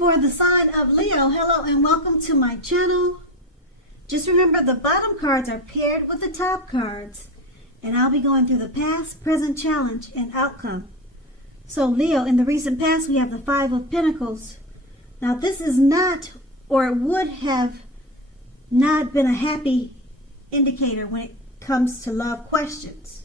For the sign of Leo, hello and welcome to my channel. Just remember the bottom cards are paired with the top cards, and I'll be going through the past, present, challenge, and outcome. So Leo, in the recent past we have the Five of Pentacles. Now this is not, or it would have not been a happy indicator when it comes to love questions.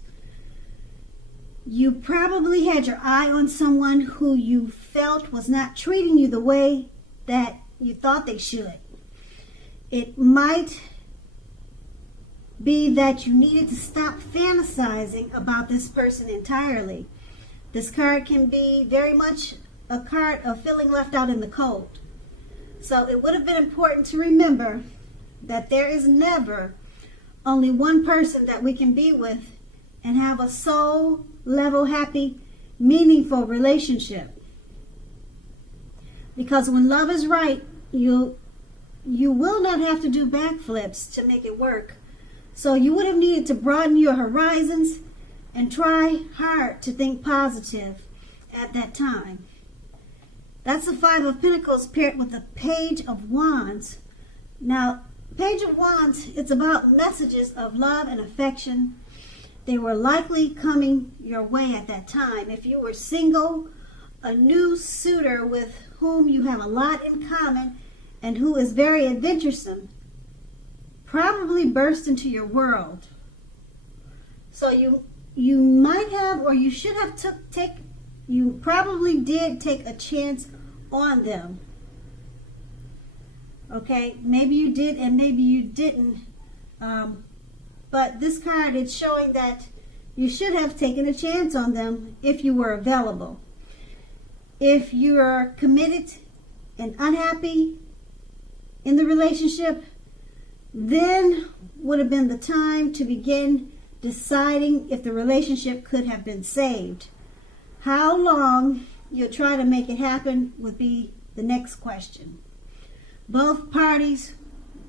You probably had your eye on someone who you felt was not treating you the way that you thought they should. It might be that you needed to stop fantasizing about this person entirely. This card can be very much a card of feeling left out in the cold. So it would have been important to remember that there is never only one person that we can be with and have a soul level, happy, meaningful relationship. Because when love is right, you will not have to do backflips to make it work. So you would have needed to broaden your horizons and try hard to think positive at that time. That's the Five of Pentacles paired with the Page of Wands. Now, Page of Wands, it's about messages of love and affection. They were likely coming your way at that time. If you were single, a new suitor with whom you have a lot in common and who is very adventuresome probably burst into your world. So you might have, or you should have you probably did take a chance on them. Okay, maybe you did and maybe you didn't. But this card is showing that you should have taken a chance on them if you were available. If you are committed and unhappy in the relationship, then would have been the time to begin deciding if the relationship could have been saved. How long you'll try to make it happen would be the next question. Both parties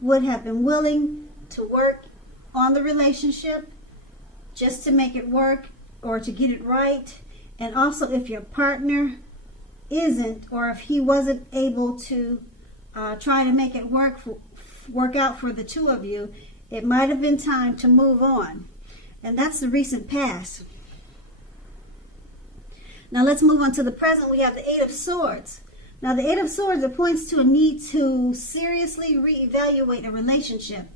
would have been willing to work on the relationship just to make it work or to get it right. And also if your partner isn't, or if he wasn't able to try to make it work out for the two of you, it might have been time to move on. And that's the recent past. Now let's move on to the present. We have the Eight of Swords. Now the Eight of Swords, it points to a need to seriously reevaluate a relationship.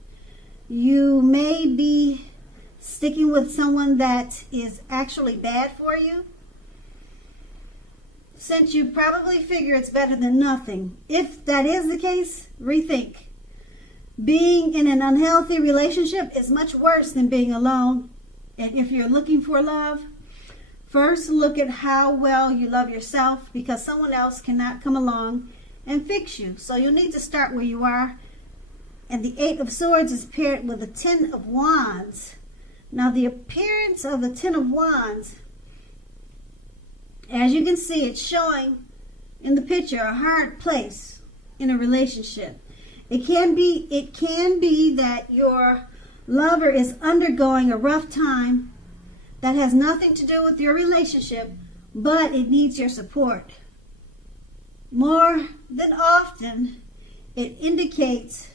You may be sticking with someone that is actually bad for you, since you probably figure it's better than nothing. If that is the case, rethink. Being in an unhealthy relationship is much worse than being alone. And if you're looking for love, first look at how well you love yourself, because someone else cannot come along and fix you. So you'll need to start where you are. And the Eight of Swords is paired with the Ten of Wands. Now the appearance of the Ten of Wands, as you can see, it's showing in the picture a hard place in a relationship. It can be that your lover is undergoing a rough time that has nothing to do with your relationship, but it needs your support. More than often, it indicates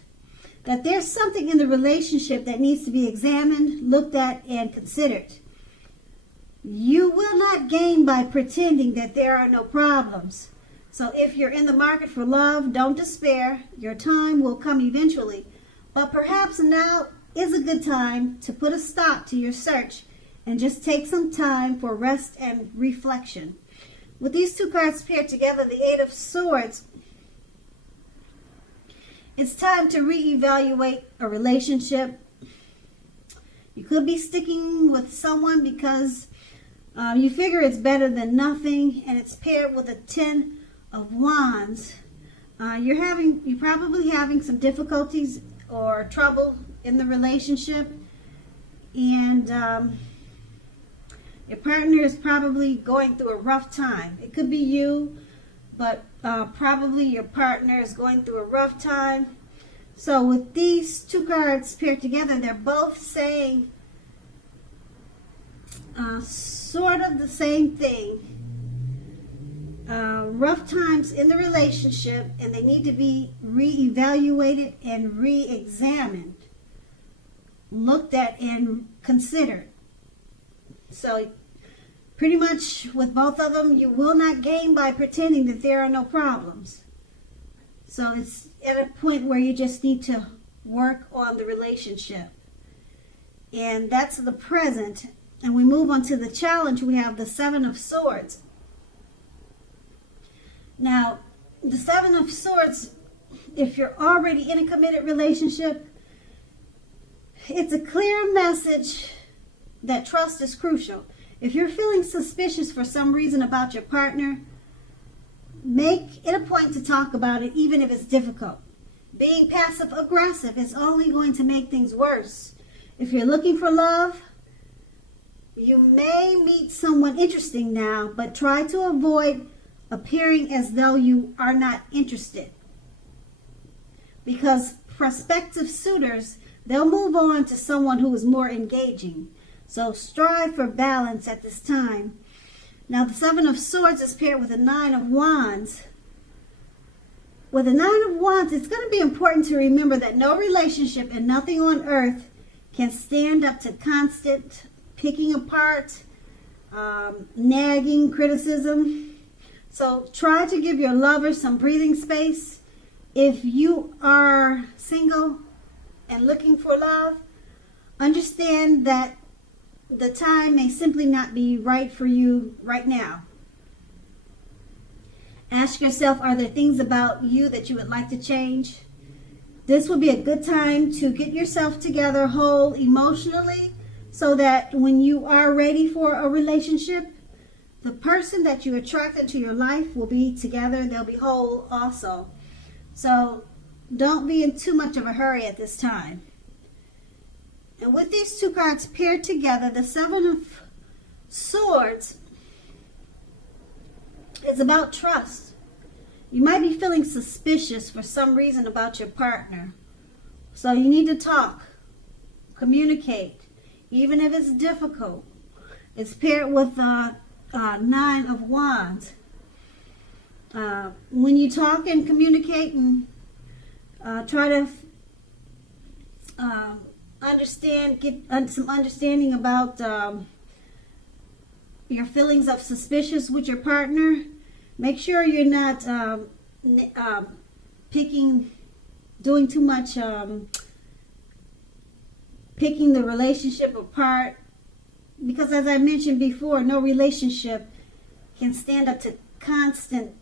that there's something in the relationship that needs to be examined, looked at, and considered. You will not gain by pretending that there are no problems. So if you're in the market for love, don't despair. Your time will come eventually. But perhaps now is a good time to put a stop to your search and just take some time for rest and reflection. With these two cards paired together, the Eight of Swords, it's time to reevaluate a relationship. You could be sticking with someone because you figure it's better than nothing, and it's paired with a Ten of Wands. You're probably having some difficulties or trouble in the relationship, and your partner is probably going through a rough time. It could be you, but probably your partner is going through a rough time. So with these two cards paired together, they're both saying sort of the same thing. rough times in the relationship, and they need to be reevaluated and re-examined, looked at and considered. So pretty much with both of them, you will not gain by pretending that there are no problems. So it's at a point where you just need to work on the relationship. And that's the present. And we move on to the challenge. We have the Seven of Swords. Now, the Seven of Swords, if you're already in a committed relationship, it's a clear message that trust is crucial. If you're feeling suspicious for some reason about your partner, make it a point to talk about it, even if it's difficult. Being passive aggressive is only going to make things worse. If you're looking for love, you may meet someone interesting now, but try to avoid appearing as though you are not interested. Because prospective suitors, they'll move on to someone who is more engaging. So strive for balance at this time. Now the Seven of Swords is paired with the Nine of Wands. With the Nine of Wands, it's going to be important to remember that no relationship and nothing on earth can stand up to constant picking apart, nagging, criticism. So try to give your lover some breathing space. If you are single and looking for love, understand that the time may simply not be right for you right now. Ask yourself, are there things about you that you would like to change? This will be a good time to get yourself together whole emotionally, so that when you are ready for a relationship, the person that you attract into your life will be together. They'll be whole also. So don't be in too much of a hurry at this time. And with these two cards paired together, the Seven of Swords is about trust. You might be feeling suspicious for some reason about your partner. So you need to talk, communicate, even if it's difficult. It's paired with the Nine of Wands. When you talk and communicate and try to get some understanding about your feelings of suspicious with your partner, make sure you're not doing too much picking the relationship apart, because as I mentioned before, no relationship can stand up to constant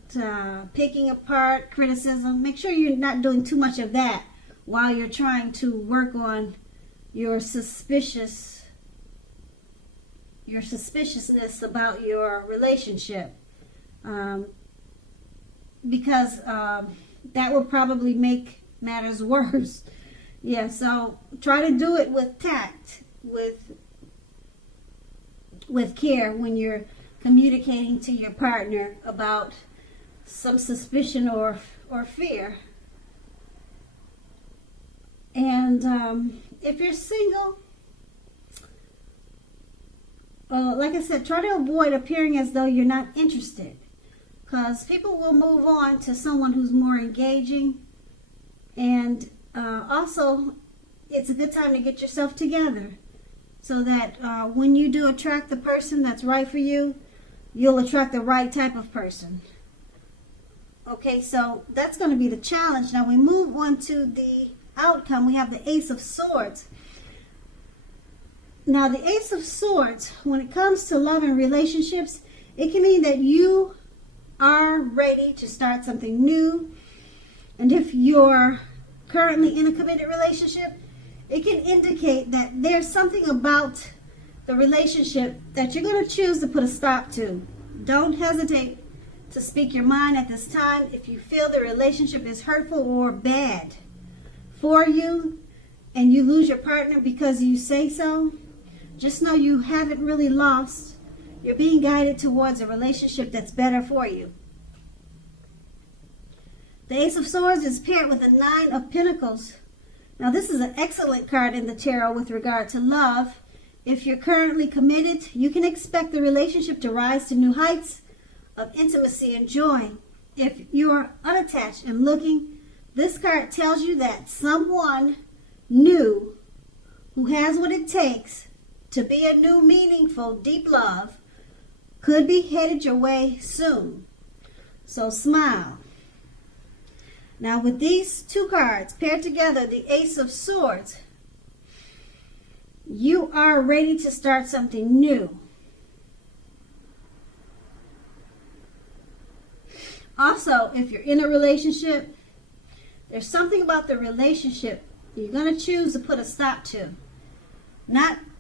picking apart, criticism. Make sure you're not doing too much of that while you're trying to work on your suspiciousness about your relationship, because that will probably make matters worse. Yeah, so try to do it with tact, with care when you're communicating to your partner about some suspicion or fear. And if you're single, like I said, try to avoid appearing as though you're not interested, because people will move on to someone who's more engaging. And also, it's a good time to get yourself together, so that when you do attract the person that's right for you, you'll attract the right type of person. Okay, so that's going to be the challenge. Now we move on to the outcome. We have the Ace of Swords. Now the Ace of Swords, when it comes to love and relationships, it can mean that you are ready to start something new. And if you're currently in a committed relationship, it can indicate that there's something about the relationship that you're going to choose to put a stop to. Don't hesitate to speak your mind at this time. If you feel the relationship is hurtful or bad for you and you lose your partner because you say so, just know you haven't really lost. You're being guided towards a relationship that's better for you. The Ace of Swords is paired with the Nine of Pentacles. Now this is an excellent card in the tarot with regard to love. If you're currently committed, you can expect the relationship to rise to new heights. of intimacy and joy. If you're unattached and looking, this card tells you that someone new who has what it takes to be a new, meaningful, deep love could be headed your way soon. So smile. Now with these two cards paired together, the Ace of Swords, you are ready to start something new. Also, if you're in a relationship, there's something about the relationship you're going to choose to put a stop to.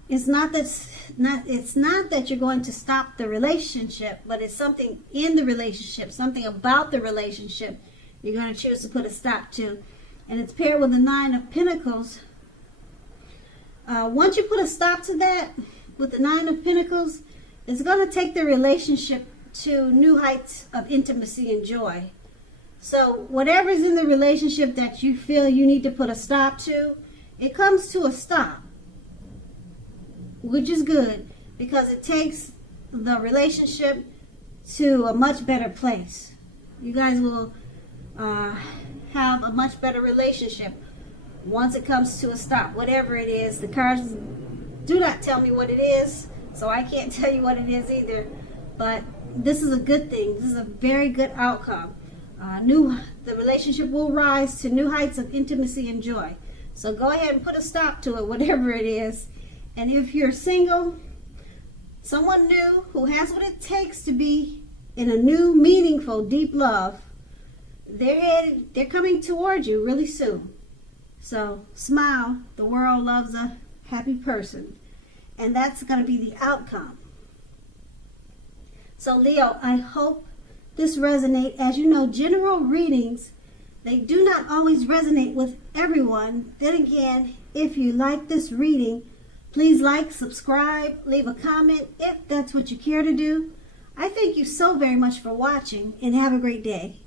It's not that you're going to stop the relationship, but it's something in the relationship, something about the relationship you're going to choose to put a stop to. And it's paired with the Nine of Pentacles. Once you put a stop to that with the Nine of Pentacles, it's going to take the relationship to new heights of intimacy and joy. So whatever's in the relationship that you feel you need to put a stop to, it comes to a stop, which is good because it takes the relationship to a much better place. You guys will have a much better relationship once it comes to a stop, whatever it is. The cards do not tell me what it is, so I can't tell you what it is either. But this is a good thing. This is a very good outcome. The relationship will rise to new heights of intimacy and joy. So go ahead and put a stop to it, whatever it is. And if you're single, someone new who has what it takes to be in a new, meaningful, deep love, they're coming towards you really soon. So smile. The world loves a happy person. And that's going to be the outcome. So Leo, I hope this resonates. As you know, general readings, they do not always resonate with everyone. Then again, if you like this reading, please like, subscribe, leave a comment if that's what you care to do. I thank you so very much for watching and have a great day.